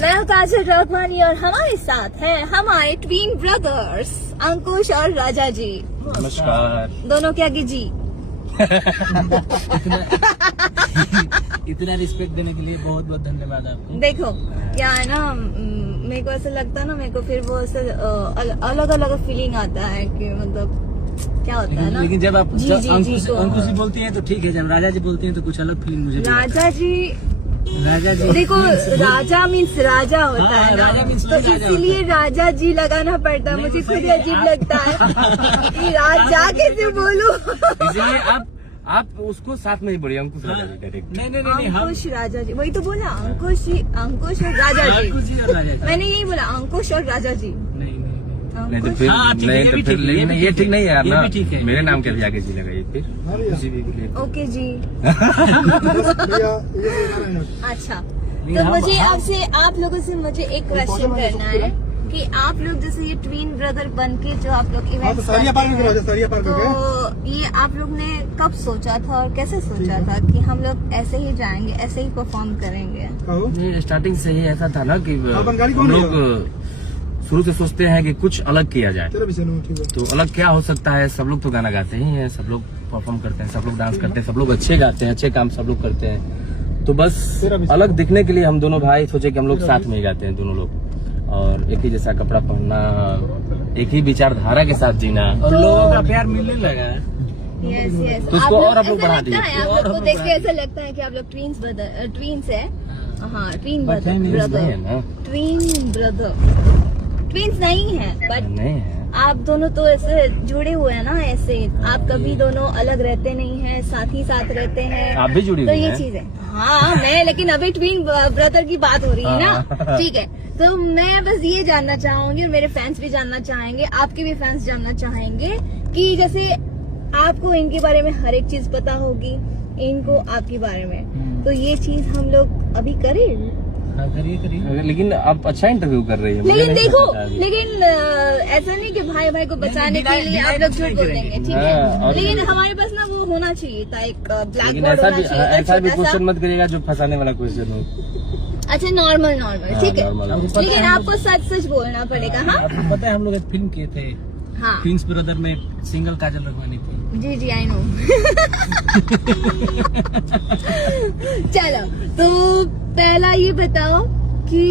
मैं हूं काजल राघवानी और हमारे साथ हैं हमारे ट्विन ब्रदर्स अंकुश और राजा जी। नमस्कार। दोनों क्या की जी। इतना रिस्पेक्ट देने के लिए बहुत बहुत धन्यवाद आपको। देखो क्या है ना, मेरे को ऐसा लगता है ना, मेरे को फिर वो ऐसे अलग अलग फीलिंग आता है कि मतलब क्या होता है ना। लेकिन जब आप जी, जी, अंकुश जी बोलती हैं तो ठीक है, जब राजा जी बोलती हैं तो कुछ अलग फीलिंग मुझे भी राजा जी देखो राजा मीन्स राजा होता है ना, राजा means तो राजा इसीलिए राजा जी लगाना पड़ता है। मुझे खुद ही अजीब लगता है कि राजा कैसे बोलूं। इसलिए आप उसको साथ में ही बोलिए, अंकुश राजा जी डायरेक्ट। नहीं अंकुश राजा जी, वही तो बोला, अंकुश और राजा जी। अंकुश जी और राजा जी। मैंने यही बोला, अंकुश और राजा जी। नहीं तो फिर हाँ, ठीक है, नहीं ये तो भी फिर ठीक है, ये भी ये ठीक नहीं है यार ये ना। भी ठीक है। मेरे नाम के भी आगे जी लगाइए फिर किसी भी बोलिए। ओके जी। अच्छा, नहीं, तो हम- मुझे हम- आपसे आप लोगों से मुझे एक क्वेश्चन करना है कि आप लोग जैसे ये ट्विन ब्रदर बन के जो आप लोग इवेंट तो ये आप लोग ने कब सोचा था और कैसे सोचा था कि हम लोग ऐसे ही जाएंगे, ऐसे ही परफॉर्म करेंगे? नहीं, स्टार्टिंग से ही ऐसा था ना कि हम लोग शुरू से सोचते हैं कि कुछ अलग किया जाए। तो अलग क्या हो सकता है, सब लोग तो गाना गाते ही हैं, सब लोग परफॉर्म करते हैं, सब लोग डांस करते हैं, सब लोग अच्छे गाते हैं, अच्छे काम सब लोग करते हैं। तो बस अलग दिखने के लिए हम दोनों भाई सोचे कि हम लोग साथ में ही गाते हैं दोनों लोग, और एक ही जैसा कपड़ा पहनना, एक ही विचारधारा के साथ जीना, और लोगों का प्यार मिलने लगा है। यस तो उसको और आप लोग बढ़ा दीजिए। आप लोग को देख के ऐसा लगता है कि आप लोग ट्विंस है। हाँ, ट्विन But है नहीं, ब्रदर, नहीं है ना। ट्विन ब्रदर, ट्विंस नहीं है बट नहीं है। आप दोनों तो ऐसे जुड़े हुए हैं ना, ऐसे आप कभी दोनों अलग रहते नहीं हैं, साथ ही साथ रहते हैं। आप भी जुड़ी तो हुई ये हैं। चीज है। हाँ मैं, लेकिन अभी ट्विन ब्रदर की बात हो रही है ना, ठीक है। तो मैं बस ये जानना चाहूंगी, और मेरे फैंस भी जानना चाहेंगे, आपके भी फैंस जानना चाहेंगे कि जैसे आपको इनके बारे में हर एक चीज पता होगी, इनको आपके बारे में, तो ये चीज हम लोग अभी करें। करिए। लेकिन आप अच्छा इंटरव्यू कर रही है। मुझे लेकिन नहीं देखो, पता अभी। लेकिन ऐसा नहीं कि भाई भाई को बचाने के लिए आप लोग झूठ बोलेंगे, ठीक हाँ, है। और- लेकिन हमारे पास ना वो होना चाहिए था, एक ब्लैक लेकिन बोर्ड ऐसा होना भी चाहिए था, छोटा सा। क्वेश्चन मत करिएगा जो फंसाने वाला क्वेश्चन हो। अच्छा, नॉर्मल हाँ, ठीक है। normal। लेकिन आपको सच सच बोलना पड़ेगा। हाँ आपको पता है हम लोग एक फिल्म किए थे, हाँ ट्विंस ब्रदर में सिंगल काजल रखवानी थी। जी जी आई नो। चलो, तो पहला ये बताओ कि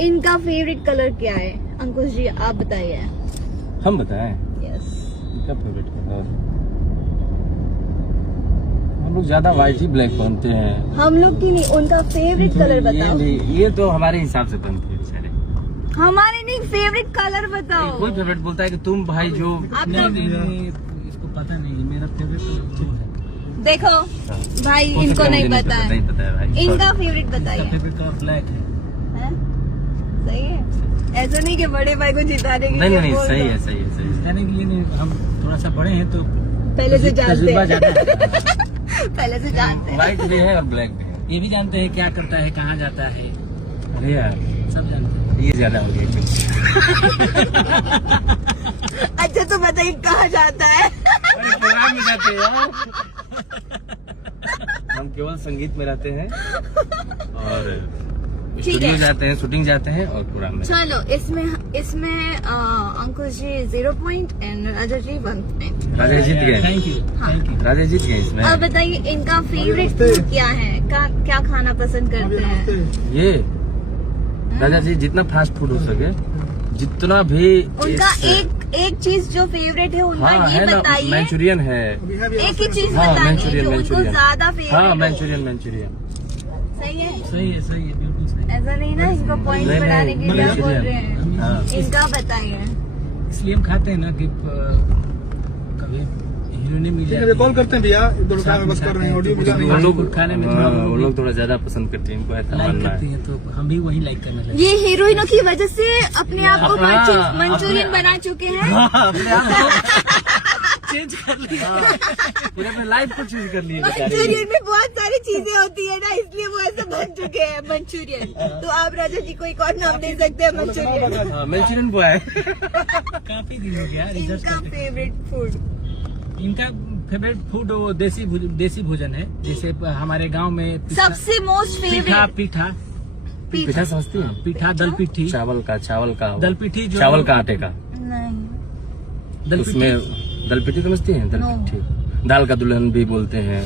इनका फेवरेट कलर क्या है? अंकुश जी आप बताइए। हम बताएं यस। क्या फेवरेट कलर? हम लोग ज्यादा व्हाइट ही ब्लैक पहनते हैं। हम लोग की नहीं, उनका फेवरेट कलर बताओ। ये तो हमारे हिसाब से पहनते हैं बेचारे। हमारे नहीं, फेवरेट कलर बताओ। कोई फेवरेट बोलता है कि तुम भाई जो आपका नहीं, इसको पता नहीं, मेरा फेवरेट ब्लू है। देखो भाई, हो इनको सकता है नहीं मुझे पता है। नहीं पता है भाई। इनका फेवरेट इसका बताइए। फेवरेट कलर ब्लैक है। हैं? सही है, ऐसा नहीं कि बड़े भाई को जिताने के नहीं लिए नहीं बोल सही दो। है सही है सही है। कहने के लिए नहीं, हम थोड़ा सा बड़े हैं तो पहले से जानते तजुर्बा हैं। ज्यादा है। पहले से जानते हैं। व्हाइट भी है और ब्लैक भी है। ये भी जानते हैं क्या करता है, कहाँ जाता है, अरे यार सब जानते हैं। ये ज्यादा हो गया कुछ। अच्छा तो बताइए कहाँ जाता है? प्रोग्राम में जाते हैं यार। हम केवल संगीत में रहते हैं और ठीक स्टूडियो है। जाते हैं, शूटिंग जाते हैं और प्रोग्राम में। चलो, इसमें Ankush ji 0 point and Raja ji 1 point. Raja जीत गए। थैंक यू, हाँ। Thank you. राजा जीत गए इसमें। अब बताइए इनका फेवरेट फूड क्या है, क्या खाना पसंद करते हैं? ये राजा जी जितना फास्ट फूड हो सके, जितना भी उनका एक चीज जो फेवरेट है उनका, हाँ ये है ना, बताइए। मंचूरियन है। एक ही चीज हाँ बताइए मंचूरियन जो उनको मंचूरियन ज्यादा फेवरेट हाँ हो। मंचूरियन सही है, सही है, सही है, बिल्कुल सही। ऐसा नहीं ना इनको पॉइंट नहीं, बढ़ाने के लिए आप बोल मंचूरियन। रहे हैं। हाँ। इनका बताइए। इसलिए हम खाते हैं ना कि कभी हीरोइने मिल जाती है। कॉल करते हैं भैया, इधर साथ में बस कर रहे हैं, खाते ऑडियो तो मिला नहीं। वो लोग खाने में हाँ, वो लोग थोड़ा ज्यादा पसंद करते हैं, इनको ऐसा लाइक मानना करती है। हैं, तो हम भी वही लाइक करने लगे। ये हीरोइनों की वजह से अपने आप को हाँ, मंचूरियन अपने- बना चुके हैं। अपने आप को चेंज कर लिया। पूरे अपने लाइफ को चूज कर लिए बेचारे। मंचूरियन में बहुत सारी चीजें होती है ना, इसलिए वो ऐसे बन चुके हैं मंचूरियन। तो आप राजा जी को एक और नाम दे सकते हैं, मंचूरियन। हाँ, मंचूरियन बॉय। काफी दिन हो गया रिसर्च इनका करते। फेवरेट फूड, इनका फेवरेट फूड वो देसी भोजन है, जैसे हमारे गांव में सबसे मोस्ट पीठा फेवरेट। पीठा पीठा समझती है? पीठा दल पिठी, चावल का दल पिठी जो चावल का आटे का, नहीं। दल उसमें दल पिठी समझती है? दल No. पिठी, दाल का दुल्हन भी बोलते हैं।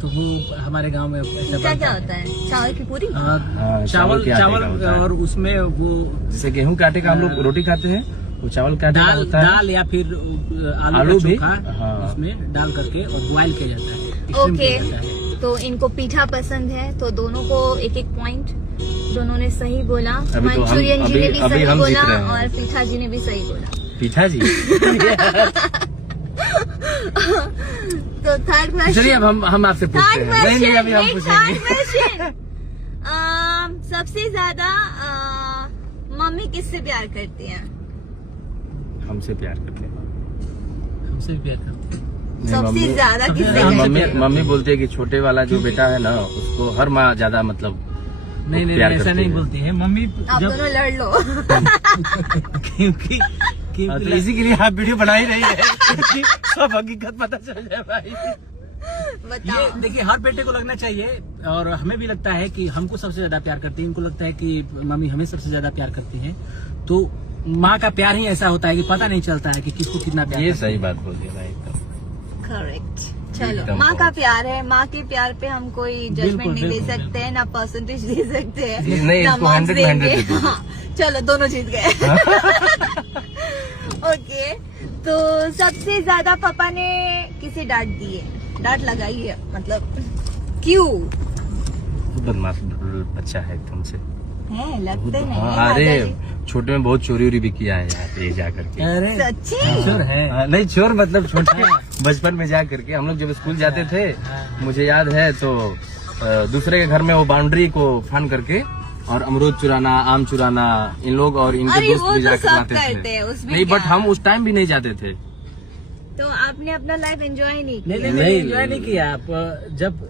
तो वो हमारे गांव में ऐसा क्या क्या होता है? चावल की पूरी? हाँ, चावल के आटे का चावल होता है। और उसमें वो जैसे गेहूं के आटे का हम लोग रोटी खाते हैं, वो चावल का आटे का होता है। दाल या फिर आलू का भी, चोखा हाँ। उसमें डाल करके और बॉयल किया जाता है, स्टीम ओके, किया जाता है। तो इनको पीठा पसंद है, तो दोनों को एक एक पॉइंट, दोनों ने सही बोला। अभी तो हम- मंचूरियन जी ने भी अभी सही हम जीत बोला रहे हैं। और पीठा जी ने भी सही बोला। पीठा जी। तो थर्ड क्वेश्चन, चलिए अब हम आपसे पूछते हैं। नहीं अभी हम पूछेंगे। सबसे ज्यादा मम्मी किससे प्यार करती हैं? हमसे प्यार करते हैं। हमसे भी प्यार करते हैं। नहीं, सबसे मम्मी- ज्यादा किससे हाँ, करती मम्मी हैं? मम्मी बोलती है कि छोटे वाला जो बेटा है ना, उसको हर माँ ज्यादा मतलब नहीं नहीं प्यार ऐसा करती नहीं है। बोलती है मम्मी। आप जब दोनों लड़ लो। क्योंकि हाँ, तो इसी के लिए आप वीडियो बना ही रही है कि सब हकीकत पता चल जाए भाई। बताओ। ये देखिए हर बेटे को लगना चाहिए, और हमें भी लगता है कि हमको सबसे ज्यादा प्यार करती है, इनको लगता है कि मम्मी हमें सबसे ज्यादा प्यार करती है। तो माँ का प्यार ही ऐसा होता है कि पता नहीं चलता है कि किसको कितना प्यार ये करती है। सही बात बोल दिया भाई एकदम। करेक्ट। चलो, एकदम माँ का बहुत। प्यार है, माँ के प्यार पे हम कोई जजमेंट बिल्कुल, नहीं दे बिल्कुल, सकते हैं, ना परसेंटेज दे सकते हैं, नहीं, ना इसको marks 100 में 100 देंगे। दे दीजिए। हाँ, चलो दोनों जीत गए। ओके, तो सबसे ज्यादा पापा ने किसे डांट दी है? डांट लगाई है मतलब क्यों? बदमाश बच्चा है एकदम से। है लगते नहीं हाँ, है अरे दादाजी। छोटे में बहुत चोरी भी किया है यहाँ पे जा करके। अरे सच्ची? चोर है। हाँ, नहीं चोर मतलब छोटे बचपन में जा करके हम लोग जब स्कूल जाते थे, मुझे याद है तो दूसरे के घर में वो बाउंड्री को फान करके और अमरूद चुराना, आम चुराना, इन लोग और इनके अरे दोस्त वो भी तो जाकर सब लाते करते हैं, थे। उसमें नहीं क्या? बट हम उस टाइम भी नहीं जाते थे। तो आपने अपना लाइफ एंजॉय नहीं नहीं किया? नहीं नहीं, एंजॉय नहीं किया। आप जब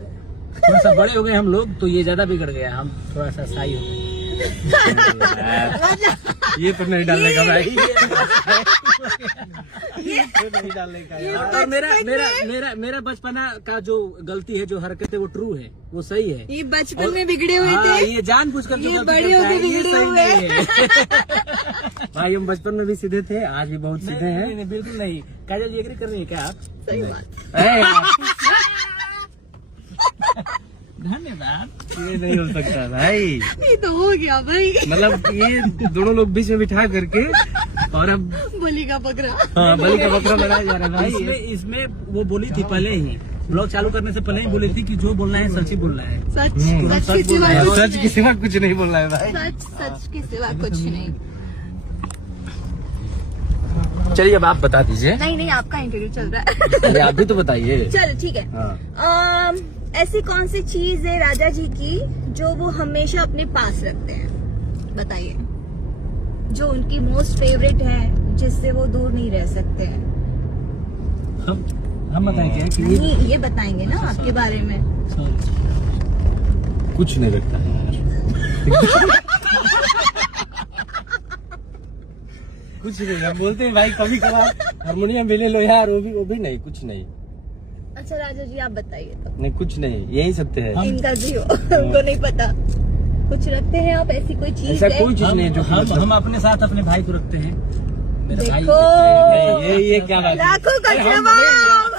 थोड़ा सा बड़े हो गए हम लोग, तो ये ज्यादा बिगड़ गया, हम थोड़ा सा साई हो गए। ये तो नहीं डालने का भाई। नहीं डालने का। और मेरा बचपना का जो गलती है, जो हरकत है, वो ट्रू है, वो सही है। ये बचपन में बिगड़े हुए हाँ, थे, ये जानबूझकर जो ये गलती बड़े करता होके है, ये बिगड़े सही हुए। नहीं है। भाई हम बचपन में भी सीधे थे, आज भी बहुत सीधे नहीं, हैं। नहीं, बिल्कुल नहीं। काजल जी एग्री कर रही है क्या आप? सही बात। धन्यवाद। ये नहीं हो सकता भाई। ये तो हो गया भाई, मतलब ये दोनों लोग बीच में बिठा करके और अब बलि का बकरा। हाँ, बलि का बकरा बनाया जा रहा है भाई। इसमें वो बोली थी पहले ही, ब्लॉग चालू करने से पहले ही बोली थी कि जो बोलना है सच ही बोलना है। सच सच सच की बोल सिवा रहे हो। कुछ सच की सिवा कुछ नहीं बोलना है भाई। नहीं। सच की सिवा कुछ नहीं। चलिए अब आप बता दीजिए। नहीं नहीं, आपका इंटरव्यू चल रहा है। अरे आप भी तो बताइए। चलो ठीक है। हाँ। ऐसी कौन सी चीज है राजा जी की जो वो हमेशा अपने पास रखते हैं? बताइए, जो उनकी मोस्ट फेवरेट है, जिससे वो दूर नहीं रह सकते हैं। हम बताएंगे कि ये नहीं, ये बताएंगे ना आपके बारे में। कुछ नहीं रखता है यार। कुछ नहीं, हम बोलते हैं भाई कभी कभार हारमोनियम भी ले लो यार, वो भी नहीं, कुछ नहीं। अच्छा राजा जी आप बताइए तो। नहीं कुछ नहीं, यही सकते हैं। इनका जी हो उनको नहीं पता। कुछ रखते हैं आप, ऐसी कोई चीज ऐसा है? कोई चीज नहीं है जो हम अपने साथ अपने भाई को रखते हैं। मेरा भाई देखो, ये क्या बात है? लाखों का जवाब,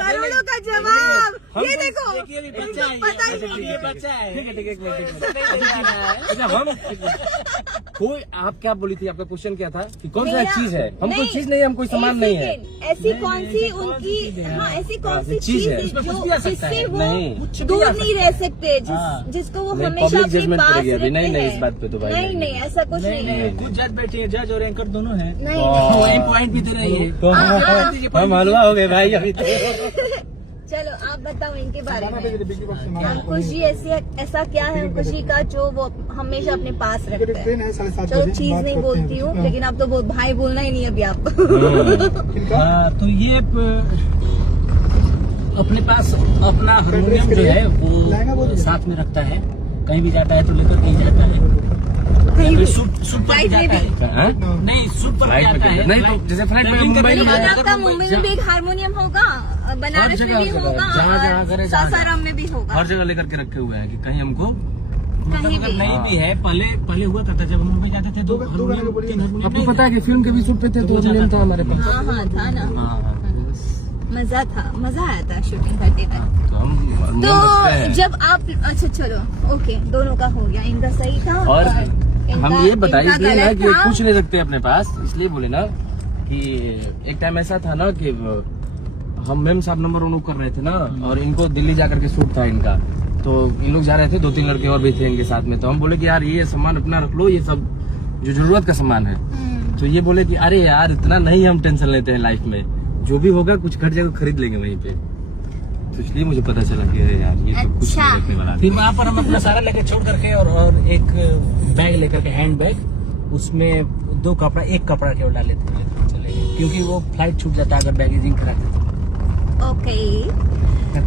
करोड़ों का जवाब। ये देखो, देखिए अभी इनको बच्चा है, पता ही नहीं ये है। बच्चा है। ठीक है ठीक है, एक मिनट। अच्छा हम कोई, आप क्या बोली थी, आपका क्वेश्चन क्या था कि कौन सा मेरा- चीज है? हम कोई नहीं, चीज नहीं है, हम कोई सामान नहीं है। ऐसी कौन सी ऐसी कौन सी उनकी, चीज़ है? हाँ ऐसी कौन हाँ, सी चीज़ चीज है। है उसमें जो कुछ भी आ सकता जिससे है। वो नहीं, कुछ भी दूर आ नहीं सकता रह सकते, हाँ। जिसको वो नहीं, हमेशा public अपने judgment पास करेगी अभी। रखते नहीं, नहीं, हैं। इस बात पे तो भाई नहीं नहीं। नहीं, ऐसा कुछ नहीं है। कुछ जज बैठे हैं, जज और एंकर दोनों हैं। नहीं वही पॉइंट भी दे रही है। तो हम हलवा हो गए भाई अभी तो। चलो आप बताओ इनके बारे में। अंकुश जी ऐसा क्या है अंकुश जी का जो वो हमेशा अपने पास रखते हैं? चलो चीज नहीं बोलती हूँ, लेकिन आप तो भाई बोलना ही नहीं अभी आप। हाँ, तो ये अपने पास अपना हारमोनियम जो है वो साथ में रखता है, कहीं भी जाता है तो लेकर के ही जाता है। सूट पर फ्लाइट में जाता भी? है, नहीं सूट पर फ्लाइट में जाता है। नहीं, तो जैसे फ्लाइट में ट्रैवलिंग मुंबई करने में मुझे जाता है। लगता है मुंबई में भी एक हारमोनियम होगा, बनारस में भी होगा, जहाँ करे और सासाराम में भी होगा। हर जगह लेकर के रखे हुए हैं कि कहीं हमको कहीं भी। नहीं भी है, पहले हुआ करता जब हम मुंबई जाते थे तो आपको पता है कि फिल्म के भी शूट पे थे तो हारमोनियम था हमारे पास। हाँ था ना, हाँ, मजा आया था शूटिंग करते हुए। तो हम हारमोनियम तो बजते हैं। जब आप अच्छा चलो ओके, दोनों का हो गया, इनका सही था और इनका- हम ये बताइए इनका इसलिए ना गलत कि था। कुछ नहीं रखते अपने पास, इसलिए बोले ना कि एक टाइम ऐसा था ना कि हम मैम साहब नंबर 1 कर रहे थे ना, और इनको दिल्ली जाकर के शूट था इनका, तो इन लोग जा रहे थे, 2-3 लड़के और भी थे इनके साथ में, तो हम बोले कि यार ये सामान अपना रख लो, ये सब जो जरूरत का सामान है। तो ये बोले कि अरे यार इतना नहीं हम टेंशन लेते हैं लाइफ में, जो भी होगा कुछ घट जाएगा खरीद लेंगे वहीं पे। तो इसलिए मुझे पता चला कि अरे यार ये सब कुछ नहीं रखने वाला। फिर वहाँ पर हम अपना सारा लेके छोड़ करके और एक बैग लेकर के, हैंड बैग, उसमें 2 कपड़ा, 1 कपड़ा केवल डाले थे, चले गए, क्योंकि वो फ्लाइट छूट जाता है अगर बैगेजिंग कराते तो। ओके,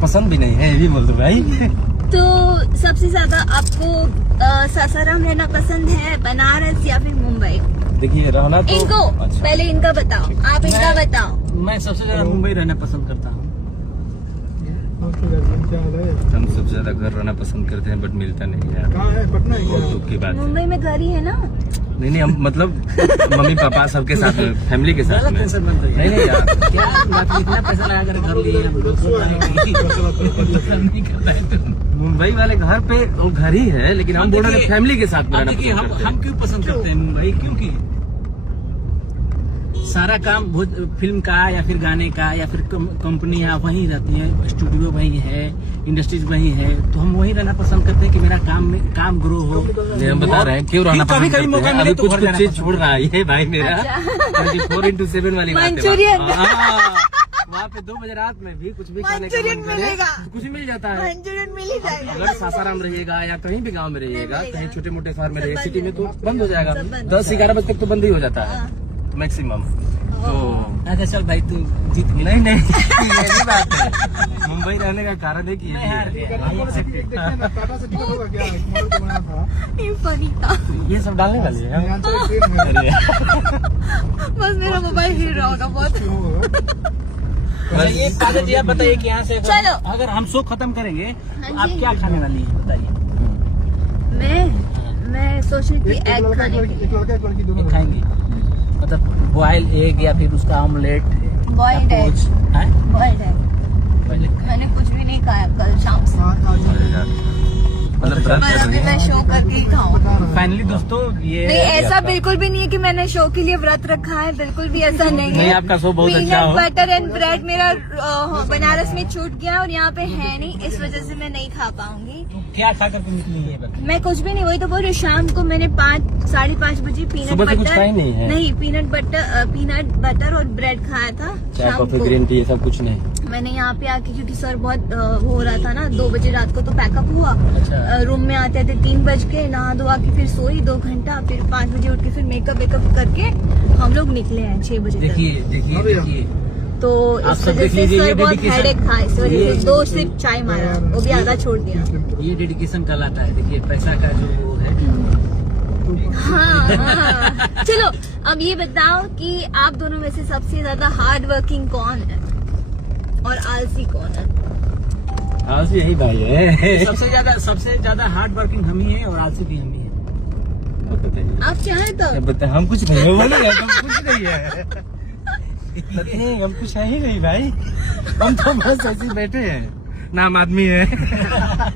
पसंद भी नहीं है ये भी बोल दो भाई। तो सबसे ज्यादा आपको सासाराम रहना पसंद है, बनारस या फिर मुंबई? देखिए रहना तो इनको अच्छा। पहले इनका बताओ, आप इनका बताओ। मैं सबसे ज्यादा मुंबई रहना पसंद करता हूँ। हम सबसे ज्यादा घर रहना पसंद करते हैं, बट मिलता नहीं है यार, बहुत दुख की बात है। मुंबई में घर ही है ना? नहीं हम मतलब मम्मी पापा सबके साथ में, फैमिली के साथ ज्यादा में। टेंशन मत लो। नहीं यार, क्या बात, इतना पैसा लगा कर घर लिए हम लोग, नहीं करता है तो। मुंबई वाले घर पे वो घर ही है, लेकिन हम बोल रहे हैं फैमिली के साथ में अब रहना देखिए पसंद करते हम हैं। क्यों पसंद करते हैं मुंबई, क्योंकि सारा काम फिल्म का या फिर गाने का या फिर कंपनियां वहीं रहती हैं, स्टूडियो वहीं है, इंडस्ट्रीज वहीं है, तो हम वहीं रहना पसंद करते हैं कि मेरा काम ग्रो हो। नहीं, हम बता रहे हैं क्यों रहना कभी पसंद कभी करते मौका हैं। मिले अभी तो कुछ घर कुछ जाना चीज पसंद छोड़ रहा है ये भाई मेरा, अच्छा। 24/7 वाली बात है। मंचूरियन। वहाँ पे 2 बजे रात में भी कुछ भी खाने का मंचूरियन मन करे, मिलेगा। तो कुछ मिल जाता है। मंचूरियन मिल ही जाएगा। अगर सासाराम रहिएगा या कहीं भी गांव में रहिएगा, नहीं कहीं मिलेगा। छोटे मोटे शहर में सब रहिए, बंद सिटी में तो है। बंद हो जाएगा, सब बंद 10-11 बजे तक तो बंद ही हो जाता है हाँ। मैक्सिमम। तो अच्छा चल भाई तू जीत गया। नहीं यही बात है, मुंबई रहने का कारण है कि ये मैं हार भी है। गया। ये funny था। ये सब डालने वाली है। अरे बस मेरा मोबाइल हिल रहा होगा बहुत। अच्छा, ये कागज जी आप बताइए कि यहाँ से चलो। अगर हम शो खत्म करेंगे तो हाँ आप जी। क्या खाने वाली है बताइए। मैं सोच रही थी एग खाने की। ये खाएंगे मतलब बॉयल एग या फिर उसका ऑमलेट, बॉइल्ड है, बॉइल्ड है। पहले मैंने कुछ भी नहीं खाया कल शाम से, अरे यार, मतलब व्रत पर कर अभी रही मैं है। शो करके ही खाऊंगा। फाइनली दोस्तों ये नहीं ऐसा बिल्कुल भी नहीं है कि मैंने शो के लिए व्रत रखा है, बिल्कुल भी ऐसा नहीं है। नहीं, आपका शो बहुत अच्छा हो। बटर एंड ब्रेड मेरा बनारस में छूट गया और यहाँ पे है नहीं, इस वजह से मैं नहीं खा पाऊंगी। क्या खा करके निकली है बता। मैं कुछ भी नहीं, वही तो बोल रही हूँ, शाम को मैंने 5-5:30 बजे पीनट सुबह से कुछ बटर खाया नहीं है? नहीं, पीनट बटर और ब्रेड खाया था चाय शाम कॉफी को। ग्रीन टी ये सब कुछ नहीं। मैंने यहाँ पे आके, क्योंकि सर बहुत हो रहा था ना, 2 बजे रात को तो पैकअप हुआ। अच्छा। रूम में आते थे 3 बज के, नहा धोआ के फिर सोई 2 घंटा, फिर 5 बजे उठ के फिर मेकअप वेकअप करके हम लोग निकले हैं 6 बजे तक। देखिए तो आप इस सब वजह देख से लीजिए, सर ये बहुत dedication- हेडेक था, इस वजह से 2 सिप चाय मारा, वो भी आधा छोड़ दिया। ये डेडिकेशन कहलाता है। देखिए पैसा का जो वो है, हाँ। चलो अब ये बताओ कि आप दोनों में से सबसे ज्यादा हार्ड वर्किंग कौन है और आलसी कौन है? हाँ जी, यही भाई है। सबसे ज्यादा हार्ड वर्किंग हम ही है और आलसी भी हम ही है। अब बताइए। आप चाहें तो बता, हम कुछ नहीं है, बोले हम कुछ नहीं है। नहीं, हम कुछ है ही नहीं भाई, हम तो बस ऐसे ही बैठे हैं, नाम आदमी है।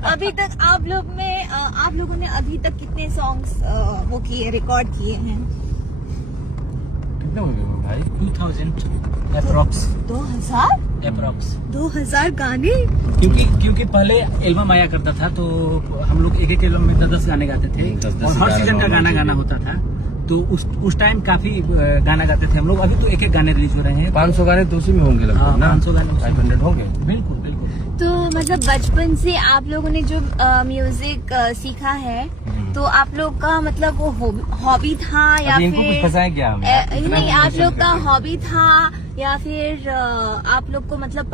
अभी तक आप लोगों ने अभी तक कितने सॉन्ग्स वो किए, रिकॉर्ड किए हैं? कितने हो गए भाई? 2000 अप्रोक्स 2000 गाने। क्योंकि पहले एल्बम आया करता था तो हम लोग एक एल्बम में 10 गाने गाते थे 10 और हर सीजन का गाना गाना होता था, तो उस टाइम काफी गाना गाते थे हम लोग। अभी तो एक गाने रिलीज हो रहे हैं। 500 गाने तो उसी में होंगे लगभग हाँ, ना? 500 गाने। 500 होंगे। बिल्कुल बिल्कुल। तो मतलब बचपन से आप लोगों ने जो म्यूजिक सीखा है, तो आप लोग का मतलब वो हॉबी था या अभी इनको कुछ फिर फंसाएं क्या हमें? नहीं, आप लोग का हॉबी था या फिर आप लोग को मतलब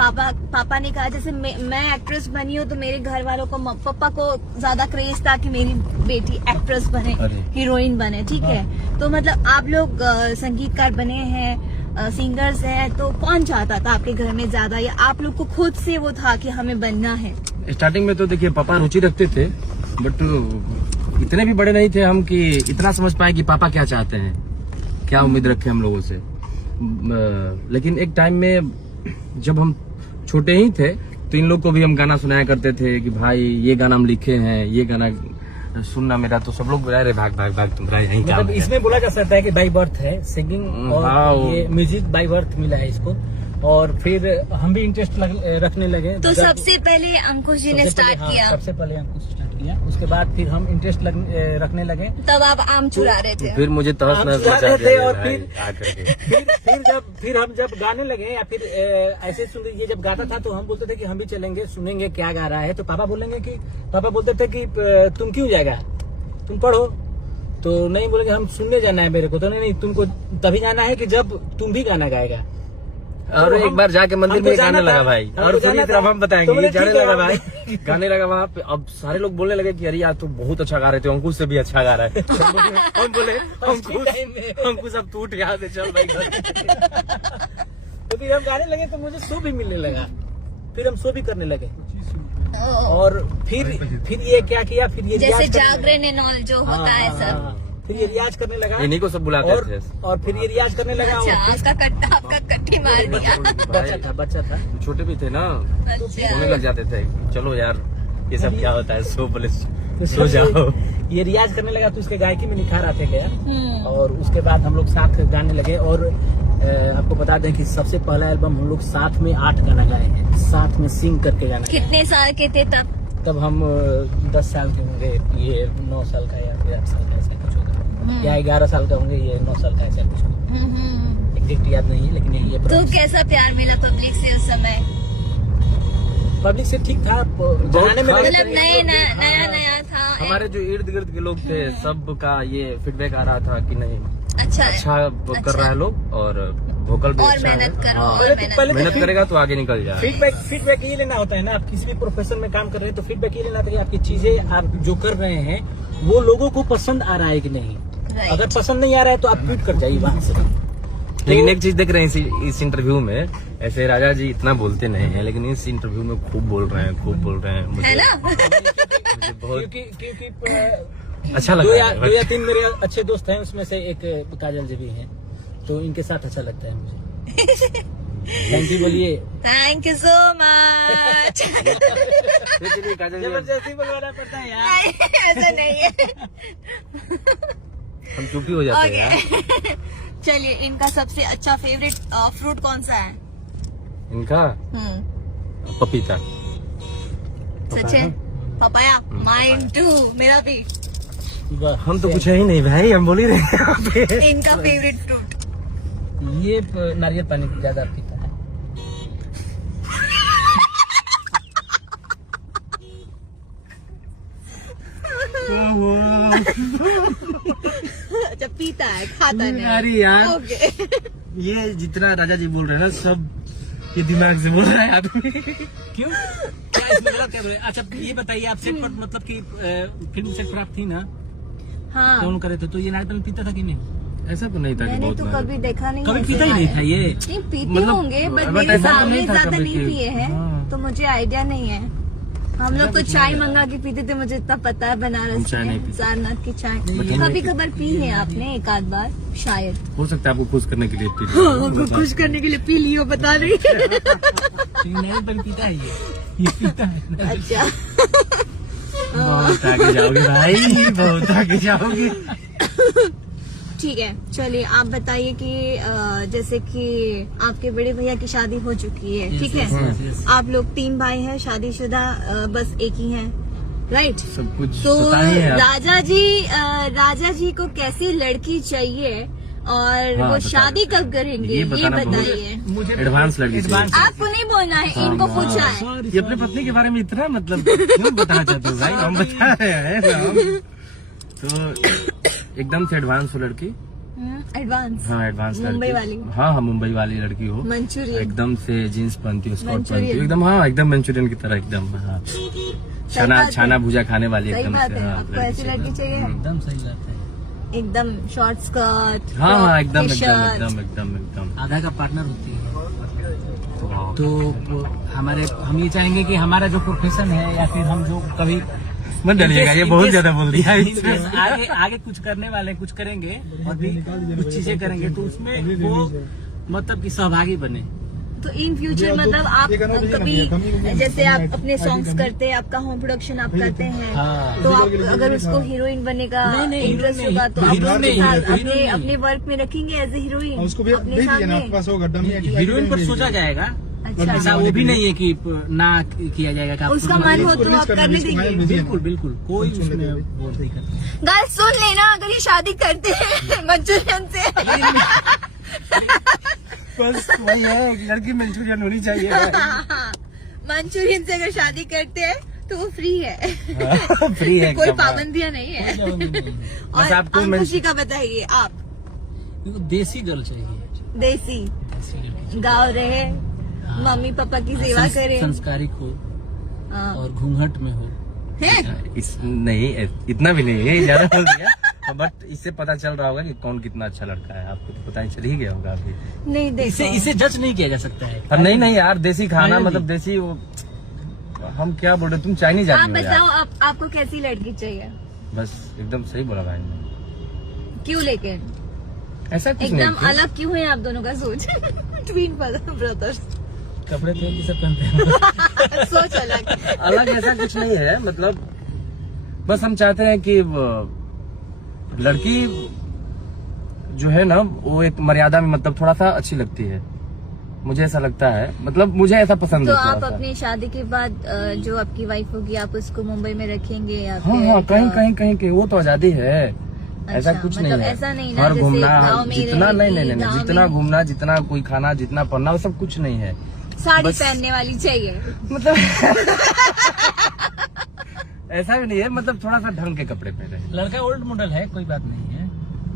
पापा ने कहा, जैसे मैं एक्ट्रेस बनी हूँ तो मेरे घर वालों को, पापा को ज्यादा क्रेज था कि मेरी बेटी एक्ट्रेस बने, अरे। हीरोइन बने, ठीक है? तो मतलब आप लोग संगीतकार बने हैं, सिंगर्स हैं, तो कौन चाहता था आपके घर में ज्यादा, या आप लोग को खुद से वो था कि हमें बनना है? स्टार्टिंग में तो देखिए पापा रुचि रखते थे, बट इतने भी बड़े नहीं थे हम कि इतना समझ पाए कि पापा क्या चाहते हैं, क्या उम्मीद रखे हम लोगों से। लेकिन एक टाइम में जब हम छोटे ही थे तो इन लोग को भी हम गाना सुनाया करते थे कि भाई ये गाना हम लिखे हैं, ये गाना सुनना मेरा। तो सब लोग बोला रे भाग भाग भाग तुम्हारा यही काम मतलब है। इसमें बोला जा सकता है कि बाई बर्थ है सिंगिंग, और ये म्यूजिक बाई बर्थ मिला है इसको। और फिर हम भी इंटरेस्ट रखने लगे। तो सबसे पहले अंकुश जी ने स्टार्ट किया। सबसे पहले अंकुश स्टार्ट किया, उसके बाद फिर हम इंटरेस्ट रखने लगे। तब आप आम चुरा रहे थे। फिर मुझे तहस आम नहस चुरा मचा रहे दिया थे ये और भाई फिर हम जब गाने लगे या फिर ऐसे सुन ये जब गाता था तो हम बोलते थे कि हम भी चलेंगे, सुनेंगे क्या गा रहा है। तो पापा बोलते थे कि तुम क्यों जाएगा, तुम पढ़ो। तो नहीं बोलेंगे हम सुनने जाना है मेरे को। तो नहीं तुमको तभी जाना है कि जब तुम भी गाना गाएगा। और एक बार जाके मंदिर में गाने लगा भाई, और सुनिए फिर अब हम बताएंगे। ये जाने लगा भाई, गाने लगा वहाँ पे। अब सारे लोग बोलने लगे कि अरे यार तू बहुत अच्छा गा रहे थे, अंकुश से भी अच्छा गा रहा है। हम बोले अंकुश अब तू उठ यहाँ से चल भाई घर। तो फिर हम गाने लगे तो मुझे शो भी मिलने लगा, फिर हम शो भी करने लगे। और फिर ये क्या किया, फिर ये जैसे जागरण एंड ऑल जो होता है सब, फिर ये रियाज करने लगा। इन्हीं को सब बुलाते थे। और फिर ये रियाज करने लगा। अच्छा, आपका कट्टी मार दिया। बच्चा था छोटे भी थे ना, अच्छा। सोने लग जाते थे। चलो यार ये सब क्या होता है, सो बोले सो जाओ। ये रियाज करने लगा तो उसके गायकी में निखार आते गया। और उसके बाद हम लोग साथ गाने लगे। और आपको बता दें कि सबसे पहला एल्बम हम लोग साथ में 8 गाना गाए हैं, साथ में सिंग करके गाना। कितने साल के थे तब हम 10 साल के होंगे, ये 9 साल का या फिर 8 साल का ऐसा कुछ होगा, या 11 साल का होंगे, ये 9 साल का ऐसा कुछ होगा। एग्जैक्ट याद नहीं है, लेकिन ये तो कैसा प्यार मिला पब्लिक से उस समय? पब्लिक से ठीक था, बनाने में मतलब नया था। हमारे जो इर्द गिर्द के लोग थे सबका ये फीडबैक आ रहा था कि नहीं अच्छा कर रहा है लोग, और वोकल भी और अच्छा है। मेहनत करो, हाँ। और मेहनत करेगा तो आगे निकल जाए। फीडबैक ये लेना होता है ना। आप किसी भी प्रोफेशन में काम कर रहे हैं तो फीडबैक ये लेना होता है कि आपकी चीजें आप जो कर रहे हैं वो लोगों को पसंद आ रहा है कि नहीं। अगर पसंद नहीं आ रहा है तो आप ट्वीट कर जाइए वहां से। लेकिन एक चीज देख रहे हैं इस इंटरव्यू में, ऐसे राजा जी इतना बोलते नहीं है, लेकिन इस इंटरव्यू में खूब बोल रहे हैं मुझे, है ना? मुझे बहुत क्योंकि अच्छा लगा। 2 या 3 मेरे अच्छे दोस्त हैं, उसमें से एक काजल जी भी हैं, तो इनके साथ अच्छा लगता है मुझे। थैंक यू बोलिए। Thank you so much. जबरदस्ती बोलवाना पड़ता है यार। ऐसा नहीं है। हम चुप हो जाते हैं यार। चलिए, इनका सबसे अच्छा फेवरेट फ्रूट कौन सा है? इनका पपीता। सच है? पपाया? माइन टू, मेरा भी। हम तो कुछ है ही नहीं भाई, हम बोल ही रहे हैं। इनका फेवरेट फ्रूट? ये नारियल पानी ज्यादा पीता है। अच्छा, पीता है, खाता नहीं। अरे यार ओके। ये जितना राजा जी बोल रहे हैं ना सब ये दिमाग से बोल रहा है आदमी। क्यों? क्या इसमें गलत क्या बोले? अच्छा ये बताइए, आप सेट पर मतलब कि फिल्म सेट पर आप थी ना, हाँ, फोन करे थे तो ये नारियल पानी पीता था कि नहीं? ऐसा तो नहीं था कि मैंने बहुत तो महंगा। कभी देखा नहीं। कभी ऐसे पीता ही नहीं था ये। नहीं, पीते मतलब होंगे बट but मेरे ऐसा तो सामने नहीं था ज्यादा कभी नहीं कि- पिए हैं, हाँ। तो मुझे आइडिया नहीं है। हम लोग तो चाय मंगा के पीते थे, मुझे इतना पता है हम बनारस चाय नहीं में पीते। सारनाथ की चाय। नहीं कभी कभार पी है आपने, एक आध बार शायद। हो सकता है आपको खुश करने के लिए पी लिया हो। हमको खुश करने के लिए पी लियो, बता रही। नारियल पानी पीता है ये पीता है। अच्छा। बहुत आगे जाओगे भाई, बहुत आगे जाओगे। ठीक है, चलिए आप बताइए कि जैसे कि आपके बड़े भैया की शादी हो चुकी है, ठीक है? yes. आप लोग 3 भाई हैं, शादीशुदा बस एक ही हैं, राइट? सब कुछ तो पता ही है आप। राजा जी को कैसी लड़की चाहिए और हाँ, वो बता शादी दो। कब करेंगे, ये ये बताना बहुत- बताइए। मुझे एडवांस लड़की चाहिए। आपको नहीं बोलना है, इनको पूछा है। ये अपने पत्नी के बारे में इतना मतलब क्यों बताना चाहते हो भाई? हम बता रहे हैं ना। तो एकदम से एडवांस हो लड़की। एडवांस? हाँ, एडवांस लड़की। मुंबई वाली? हाँ, मुंबई वाली लड़की हो। मंचूरियन? एकदम से जीन्स पहनती हो, स्कर्ट पहनती हो, मंचूरियन? एकदम। हाँ, एकदम मंचूरियन की तरह एकदम। हाँ, बात है। छाना भुजा खाने वाली सही एकदम बात से। है, हाँ, आपको ऐसी लड़की चाहिए? एकदम सही बात है। एकदम शॉर्ट स्कर्ट? हाँ हाँ, एकदम टी-शर्ट? एकदम एकदम एकदम। आधा का पार्टनर होती है। तो हम ये चाहेंगे कि हमारा जो प्रोफेशन है या फिर हम जो कभी मत डरिएगा, ये बहुत ज्यादा बोल दिया इसमें। आगे आगे कुछ करने वाले कुछ करेंगे और भी कुछ चीजें करेंगे तो उसमें वो मतलब कि सहभागी बने। तो इन फ्यूचर मतलब आप कभी जैसे आप अपने सॉन्ग्स करते हैं, आपका होम प्रोडक्शन आप करते हैं, हाँ। तो आप अगर उसको हीरोइन बनने का नहीं, इंटरेस्ट हीरोइन होगा तो नहीं, आप हीरोइन उसके नहीं, साथ हीरोइन अपने नहीं। अपने वर्क में रखेंगे एज ए हीरोइन उसको भी अपने भेज दिया ना, सामने। आपके पास होगा डमी हीरोइन पर सोचा जाएगा, अच्छा, ऐसा वो भी नहीं है कि ना किया जाएगा कि आप उसका मन हो तो रिलीज आप करना, करने रिलीज करना देंगे। है। बिल्कुल बिल्कुल कोई उसमें वो नहीं करता। गाइस सुन लेना, अगर ये शादी करते हैं मंचूरियन से बस वही है, एक लड़की मंचूरियन होनी चाहिए। मंचूरियन से अगर शादी करते हैं तो वो फ्री है, फ्री है कोई एकदम। पाबंदियां नहीं है। बस और आपको अंकुशी का बताइए आप, देसी गर्ल चाहिए, देसी गाँव रहे, मम्मी पापा की सेवा करे, संस्कारिक हो हाँ। और घूंघट में हो। हैं? नहीं इतना भी नहीं है, ज्यादा बोल दिया। बट इससे पता चल रहा होगा कि कौन कितना अच्छा लड़का है, आपको तो पता ही चल ही गया होगा अभी। नहीं इसे देखो, इसे जज नहीं किया जा सकता है। और नहीं यार, देसी खाना नहीं, मतलब देसी वो, हम क्या बोल रहे, तुम चाइनीज आप आदमी हो बताओ यार। आपको कैसी लड़की चाहिए? बस एकदम सही बोला भाई ने। क्यों लेकिन ऐसा कुछ नहीं एकदम है। अलग क्यों है आप दोनों का सोच? ट्विन ब्रदर्स कपड़े तो एक ही सब पहनते हैं। सोच अलग। अलग ऐसा कुछ नहीं है, मतलब बस हम चाहते हैं कि लड़की जो है ना वो एक मर्यादा में, मतलब थोड़ा सा अच्छी लगती है, मुझे ऐसा लगता है, मतलब मुझे ऐसा पसंद तो है आप थोड़ा सा। अपनी शादी के बाद जो आपकी वाइफ होगी आप उसको मुंबई में रखेंगे या हाँ फिर, हाँ, कहीं कहीं वो तो आजादी है, ऐसा अच्छा, कुछ मतलब नहीं है। ऐसा नहीं ना, हर जैसे घूमना गाँव में जितना रहेगी, नहीं गाँव जितना में- घूमना, जितना कोई खाना, जितना पढ़ना, वो सब कुछ नहीं है। साड़ी बस- पहनने वाली चाहिए। मतलब ऐसा भी नहीं है, मतलब थोड़ा सा ढंग के कपड़े पहने। लड़का ओल्ड मॉडल है, कोई बात नहीं है,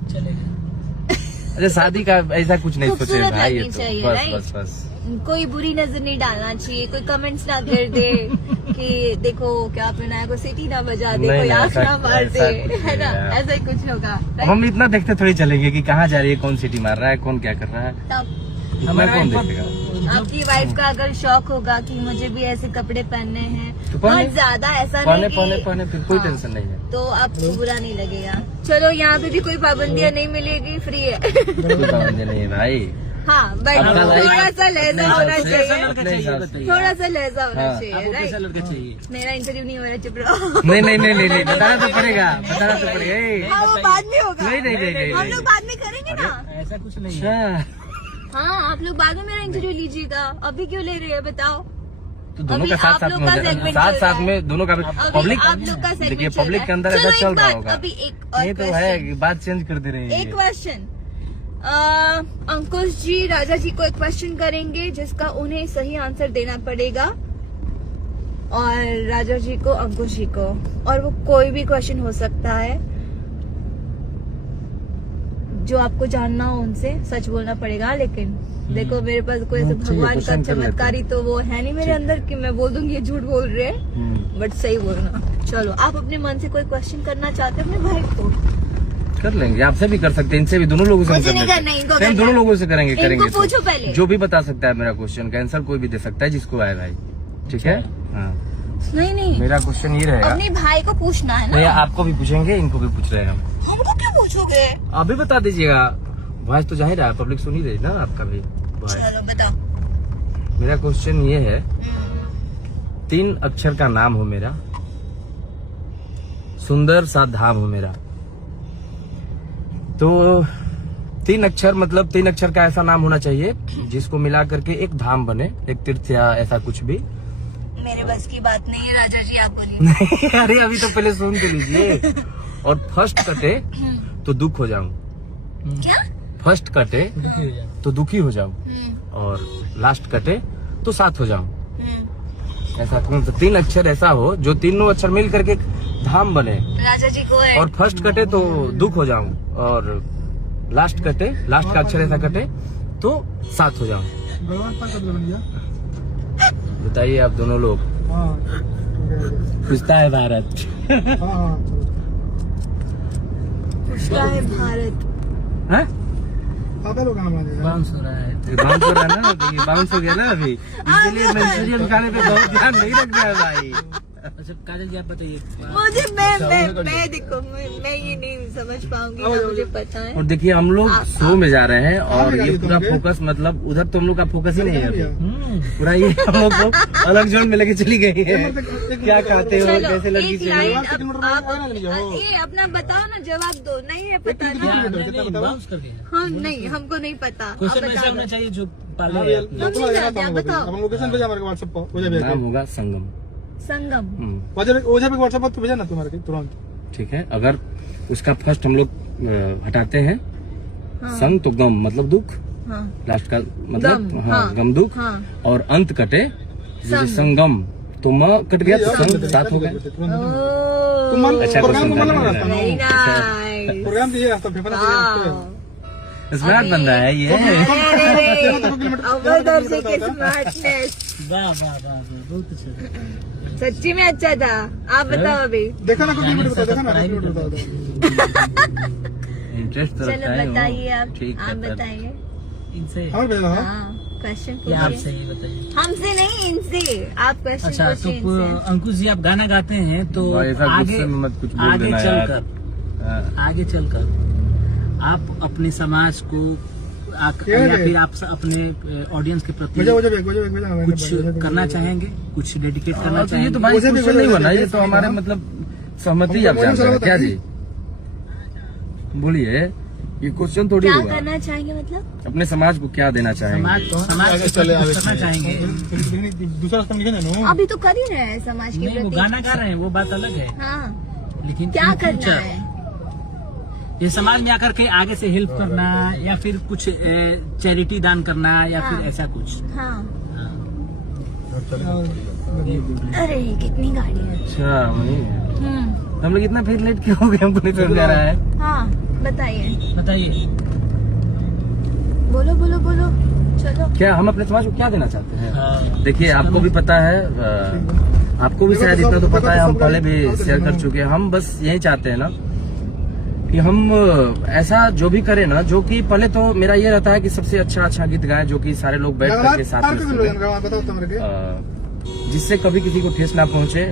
चलेगा। अरे शादी का ऐसा कुछ नहीं सोचे खूबसूरत भाई, ये लगनी तो चाहिए, बस राइट? बस बस। कोई बुरी नजर नहीं डालना चाहिए, कोई कमेंट्स ना कर दे कि देखो क्या पहना है, कोई सीटी ना बजा दे, नहीं, कोई नहीं, आँख ऐसा- ना मार दे, ऐसा कुछ है ना? नहीं है। ऐसा ही कुछ होगा, अब right? हम इतना देखते थोड़ी चलेंगे कि कहाँ जा रही है, कौन सीटी मार रहा है, कौन क्या कर रहा है, तब हमें कौन देखेगा। आपकी वाइफ का अगर शौक होगा कि मुझे भी ऐसे कपड़े पहनने हैं, तो पहने- बहुत ज्यादा ऐसा पहने नहीं पहने कि पहने, फिर कोई हाँ, टेंशन नहीं है, तो आपको बुरा नहीं लगेगा। चलो यहाँ पे भी कोई पाबंदियां नहीं मिलेगी, फ्री है। कोई पाबंदी नहीं है भाई। हाँ बट अपना life- थोड़ा सा लहजा होना कैसा चाहिए, लड़का चाहिए बताइए? थोड़ा सा लहजा होना हाँ। चाहिए, आपको कैसा राइट? लड़का चाहिए? मेरा इंटरव्यू नहीं हो रहा, चुप रहो। नहीं, बताना तो पड़ेगा, बताना तो पड़ेगा। ए, हाँ वो बाद में होगा, नहीं, हम लोग बाद में करेंगे ना। ऐसा कुछ नहीं है। अच्छा, हाँ आप लोग बाद में मेरा इंटरव्यू लीजिएगा, अभी क्यों ले रहे हैं बताओ? तो दोनों अभी का साथ आप साथ लोग में का हो जाए, segment साथ चल साथ रहा में दोनों का अभी पब्लिक, आप लोग का segment देखिए चल पब्लिक रहा के अंदर है। ऐसा चलो, चल एक रहा बात, होगा। अभी एक और ये तो question। है कि बात चेंज कर दे रही है एक ये। क्वेश्चन, अंकुश जी राजा जी को एक क्वेश्चन करेंगे जिसका उन्हें सही आंसर देना पड़ेगा, और राजा जी को अंकुश जी को, और वो कोई भी क्वेश्चन हो सकता है जो आपको जानना हो उनसे सच बोलना पड़ेगा। लेकिन देखो मेरे पास कोई ऐसे ठीक है, भगवान का क्वेश्चन कर लेते हैं। चमत्कारी तो वो है नहीं मेरे अंदर कि मैं बोल दूंगी ये झूठ बोल रहे हैं, बट सही बोलना। चलो आप अपने मन से कोई क्वेश्चन करना चाहते हैं अपने भाई को? कर लेंगे, आपसे भी कर सकते हैं, इनसे भी, दोनों लोगों से हम मुझे कर नहीं लेते करना, इनको हैं। हम करना दोनों है। लोगों से करेंगे इनको करेंगे तो। पूछो पहले। जो भी बता सकता है मेरा क्वेश्चन का आंसर, कोई भी दे सकता है जिसको आए भाई, ठीक है? हाँ, नहीं मेरा क्वेश्चन ये रहेगा। अपने भाई को पूछना है नहीं, ना। आपको भी पूछेंगे, इनको भी पूछ रहे हैं हम। हमको क्यों पूछोगे? अभी बता दीजिएगा, वॉइस तो जाहिर है, पब्लिक सुन ही रही ना आपका भी वॉइस। चलो बताओ। मेरा क्वेश्चन ये है, 3 अक्षर का नाम हो मेरा, सुंदर सा धाम हो मेरा, तो 3 अक्षर, मतलब 3 अक्षर का ऐसा नाम होना चाहिए जिसको मिला करके एक धाम बने, एक तीर्थ या ऐसा कुछ भी। मेरे बस की बात नहीं है राजा जी, आप बोलिए। अरे अभी तो पहले सुन के लीजिए। और फर्स्ट कटे तो दुख हो जाऊं, क्या? फर्स्ट कटे दुखी हो जाए। तो दुखी हो जाऊं, और लास्ट कटे तो साथ हो जाऊं। ऐसा कौन सा 3 अक्षर ऐसा हो जो तीनों अक्षर मिल करके एक धाम बने, राजा जी को है। और फर्स्ट कटे तो दुख हो जाऊं, और लास्ट कटे, लास्ट का अक्षर ऐसा कटे तो साथ हो जाऊं। भगवान पाक का बन गया। बताइए आप दोनों लोग, हाँ पूछता है भारत। हाँ पूछता है भारत। हैं? पापा लोग कहाँ मानेगा? बाउंस हो रहा है। ये बाउंस हो रहा है ना, ये बाउंस हो गया ना अभी, इसलिए मंचूरियन खाने पे बहुत ध्यान नहीं रख रहा है भाई। अच्छा काजल जी आप बताइए। मुझे मैं देखो मैं ये नहीं समझ पाऊंगी ना, मुझे पता है। और देखिए हम लोग शो में जा रहे हैं और हाँ, ये पूरा तो फोकस मतलब उधर तो हम लोग का फोकस ही नहीं है अभी। हम्म, पूरा ये हम लोग को अलग जोन में लेके चली गई है। क्या खाते हो, चलो कैसे लड़की एक चाहिए। लाइन आप ये अपना बताओ ना, जवाब दो। नहीं है पता क्या ना, नहीं, बाउंस करके हम नहीं, हमको नहीं पता। आप क्वेश्चन वैसे बता होना दो। चाहिए जो हाँ पाले भैया, अपने। लोकल लगा था बताओ। हम लोकेशन भेजा हमारे व्हाट्सएप पर हो जाए नाम होगा संगम। संगम। हो जाए व्हाट्सएप पर तो भेजा ना तुम्हारे के तुरंत। ठीक है, अगर उसका फर्स्ट हम लोग हटाते हैं हाँ। संग तो गम मतलब दुख, हाँ लास्ट का मतलब गम, हाँ हाँ। गम दुख, हाँ। और अंत कटे जैसे संग। संगम तो म कट गया तो संग साथ हो गया। तुम अच्छा प्रोग्राम को क्वेश्चन मतलब था। रास्ता वेरी ना नाइस। प्रोग्राम दिए रास्ता पेपर स्मार्ट बंदा है ये। अवधर से के स्मार्टनेस वाह वाह वाह वाह, बहुत अच्छा। सच्ची में अच्छा था। आप बताओ अभी। देखा ना कोई किलोमीटर देखा ना किलोमीटर बताओ। इंटरेस्ट तो चलो रखता है वो। बताइए आप। ठीक है आप पर बताइए। इनसे हमें भेजा हाँ हाँ क्वेश्चन या आपसे पूछिए। ही बताइए। हमसे नहीं, इनसे। आप क्वेश्चन अच्छा पूछिए तो इनसे। अंकुश जी आप गाना गाते हैं तो भाई साहब, आगे गुस्से में मत कुछ बोल आगे देना यार। चलकर हाँ। आगे चलकर आप अपने समाज को क्या या है? फिर आप अपने ऑडियंस के प्रति भेजा भेजा कुछ करना चाहेंगे, कुछ डेडिकेट करना हाँ, तो ये चाहेंगे। तो भाई मुझे भी क्वेश्चन नहीं बोलो, बना, ये जैसे तो हमारे हम- मतलब सहमति हमको आप जान रहे हैं बोलो, क्या बताइए। जी। बोलिए, ये क्वेश्चन थोड़ी क्या होगा। करना चाहेंगे मतलब? अपने समाज को क्या देना चाहेंगे। समाज आगे के चले, प्रति आगे कुछ करना चले। चाहेंगे। दूसरा रास्ता निकले ना अभी तो कर ही रहे हैं समाज के नहीं वो प्रति। गाना गा रहे हैं वो बात अलग है, हाँ लेकिन क्या in करना future, है? ये समाज में आकर के आगे से हेल्प करना या फिर कुछ चैरिटी दान करना या हाँ। फिर ऐसा कुछ। हाँ हाँ, ये बोल रहे हैं। अरे कितनी गाड़ी है। अच्छा वही है। हम लोग इतना फिर लेट क्यों हो गए, हमको नहीं समझ आ रहा है। हाँ बताइए, बताइए बोलो बोलो बोलो। चलो क्या हम अपने समाज को क्या देना चाहते हैं। हाँ। देखिए आपको भी पता है, आपको भी शायद इतना तो पता है, हम पहले भी शेयर कर चुके हैं। हम बस यही चाहते हैं ना कि हम ऐसा जो भी करें ना, जो कि पहले तो मेरा ये रहता है कि सबसे अच्छा गीत गाएं जो कि सारे लोग बैठ करके साथ में सुनें। बताओ तुम्हारे जिससे कभी किसी को ठेस ना पहुंचे।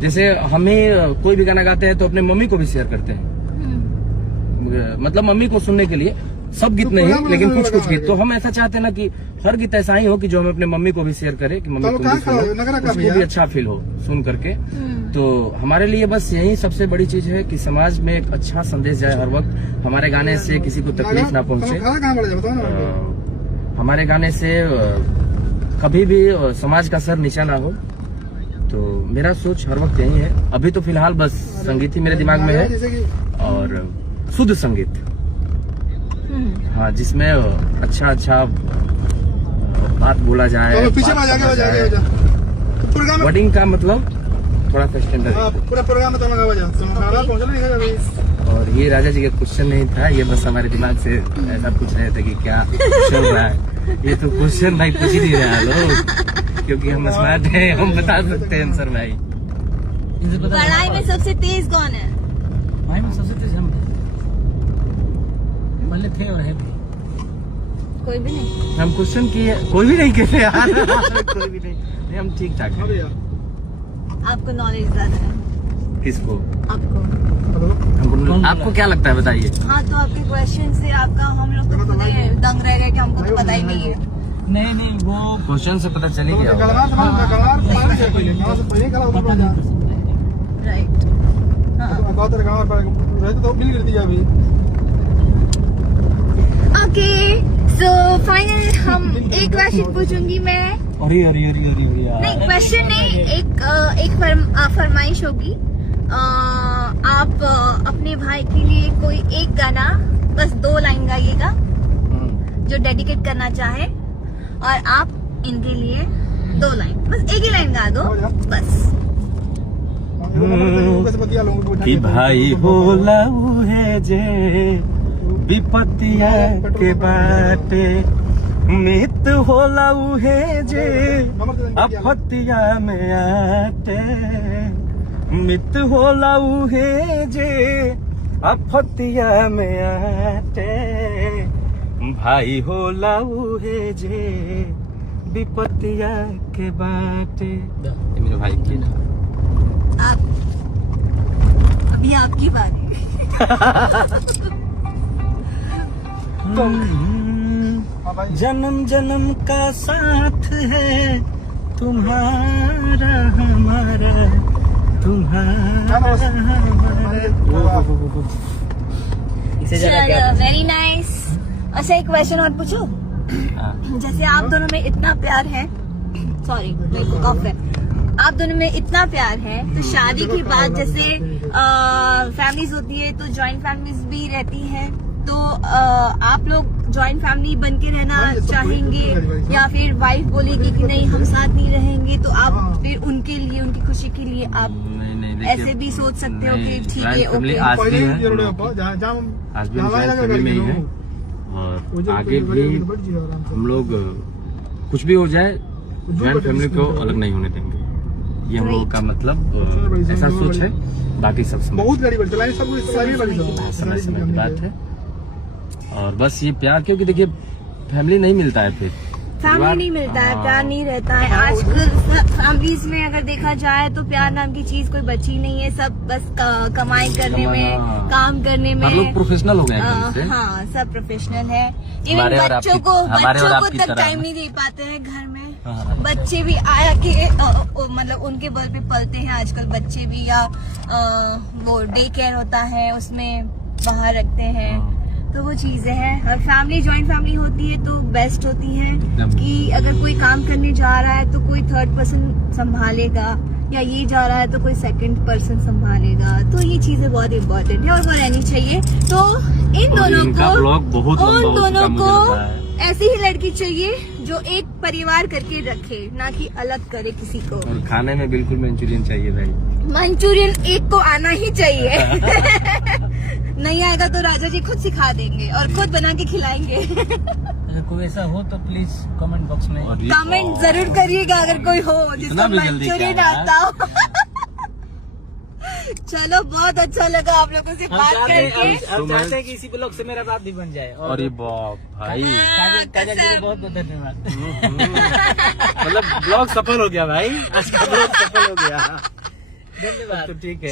जैसे हमें कोई भी गाना गाते हैं तो अपने मम्मी को भी शेयर करते हैं, मतलब मम्मी को सुनने के लिए। सब गीत नहीं लेकिन कुछ कुछ गीत तो हम ऐसा चाहते हैं ना कि हर गीत ऐसा ही हो कि जो हम अपने मम्मी को भी शेयर करें कि मम्मी तुम भी सुनो, उसको भी अच्छा फील हो सुन करके। तो हमारे लिए बस यही सबसे बड़ी चीज है कि समाज में एक अच्छा संदेश जाए हर वक्त। हमारे गाने से किसी को तकलीफ ना पहुंचे, हमारे गाने से कभी भी समाज का सर नीचा ना हो। तो मेरा सोच हर वक्त यही है। अभी तो फिलहाल बस संगीत ही मेरे दिमाग में है और शुद्ध संगीत, हाँ, जिसमें अच्छा बात बोला जाए। पीछे वर्डिंग का मतलब थोड़ा सा स्टैंडर्ड। पूरा प्रोग्राम में पहुंचना नहीं है अभी। और ये राजा जी का क्वेश्चन नहीं था, ये बस हमारे दिमाग से ऐसा पूछ रहे थे कि क्या चल रहा है। ये तो क्वेश्चन भाई पूछ ही नहीं रहा लोग, क्योंकि हम स्मार्ट हैं, हम बता सकते हैं आंसर भाई। इनसे पता पढ़ाई में सबसे तेज कौन है? भाई में सबसे तेज हम पहले थे और है भी। कोई भी नहीं। हम क्वेश्चन किए, कोई भी नहीं कहते यार। कोई भी नहीं, हम ठीक ठाक हाँ हैं। भैया आपको नॉलेज ज्यादा है। किसको? आपको। हमको आपको क्या लगता है बताइए। हाँ तो आपके क्वेश्चन से आपका हम लोग तो खुद ही दंग रह गए कि हमको तो पता ही नहीं है। नहीं वो क्वेश्चन से पता चल ही गया होगा। पहले पता नहीं कर सकते। राइट। हाँ तो मिल करती है अभी। ओके सो फाइनल हम एक क्वेश्चन पूछूंगी मैं। अरे नहीं क्वेश्चन नहीं, एक फरमाइश होगी। आप अपने भाई के लिए कोई एक गाना बस 2 लाइन गाइएगा जो डेडिकेट करना चाहे, और आप इनके लिए 2 लाइन, बस एक ही लाइन गा दो बस। कि भाई होला उहे जे विपत्तिया के बाटे, मित होला उहे जे आपत्तिया में आटे, मित होला उहे जे आपत्तिया में आटे, भाई होला उहे जे विपत्तिया के बाटे। ये मेरे भाई की अभी आपकी बारी। हाँ भाई। जन्म जन्म का साथ है तुम्हारा हमारा, तुम्हारा हमारा। इसे जरा क्या चलो वेरी नाइस। अच्छा एक क्वेश्चन और पूछो। जैसे आप दोनों में इतना प्यार है, सॉरी मेरे को कफ है, आप दोनों में इतना प्यार है तो शादी के बाद जैसे फैमिलीज होती है तो जॉइंट फैमिलीज भी रहती हैं, तो आप लोग जॉइंट फैमिली बन के रहना चाहेंगे या फिर वाइफ बोलेगी कि नहीं हम साथ नहीं रहेंगे, तो आप फिर उनके लिए उनकी खुशी के लिए आप नहीं, ऐसे भी सोच सकते हो कि ठीक है ओके। आज भी है, जहाँ आज भी फैमिली में ही है और आगे भी हम लोग कुछ भी हो जाए जॉइंट फैमिली को अलग नहीं होने देंगे। ये हम लोगों का मतलब ऐसा सोच है। बाकी सब समझ बहुत गाड़ी चलाए, सब कुछ समझ की बात है। और बस ये प्यार, क्योंकि देखिए फैमिली नहीं मिलता है, फिर फैमिली नहीं मिलता है, प्यार नहीं रहता है। आजकल फैमिलीज में अगर देखा जाए तो प्यार नाम की चीज कोई बची नहीं है। सब बस कमाई करने में, काम करने में, हम लोग प्रोफेशनल हो गए हैं एकदम से। हाँ सब प्रोफेशनल है। हमारे और बच्चों आपकी- को हमारे और बच्चों को आपकी तक तरह टाइम ना। नहीं दे पाते हैं घर में। हाँ। बच्चे भी आया कि मतलब उनके बल पे पलते हैं आजकल बच्चे भी, या वो डे केयर होता है उसमें बाहर रखते हैं। तो वो चीजें हैं। और फैमिली जॉइंट फैमिली होती है तो बेस्ट होती है एकदम। कि अगर कोई काम करने जा रहा है तो कोई थर्ड पर्सन संभालेगा, या ये जा रहा है तो कोई सेकंड पर्सन संभालेगा। तो ये चीजें बहुत इम्पोर्टेंट है और वो रहनी चाहिए। तो इन दोनों इनका ब्लॉग बहुत को, लंबा उन हो चुका दोनों मुझे को लग रहा है। ऐसी ही लड़की चाहिए जो एक परिवार करके रखे, ना कि अलग करे किसी को। और खाने में बिल्कुल मंचूरियन चाहिए भाई। मंचूरियन एक को आना ही चाहिए। नहीं आएगा तो राजा जी खुद सिखा देंगे और खुद बना के खिलाएंगे। अगर कोई ऐसा हो तो प्लीज कमेंट बॉक्स में और ये- कमेंट जरूर करिएगा अगर कोई हो जिसको इतना भी जल्दी मंचूरियन क्या है? आता हो। चलो बहुत अच्छा लगा आप लोगों से बात करके। हम चाहते हैं कि इसी ब्लॉग से मेरा बात भी बन जाए। और ये बाप भाई, काजल जी को बहुत बहुत धन्यवाद। मतलब ब्लॉग सफल हो गया भाई, आज का ब्लॉग सफल हो गया। धन्यवाद। तो ठीक है।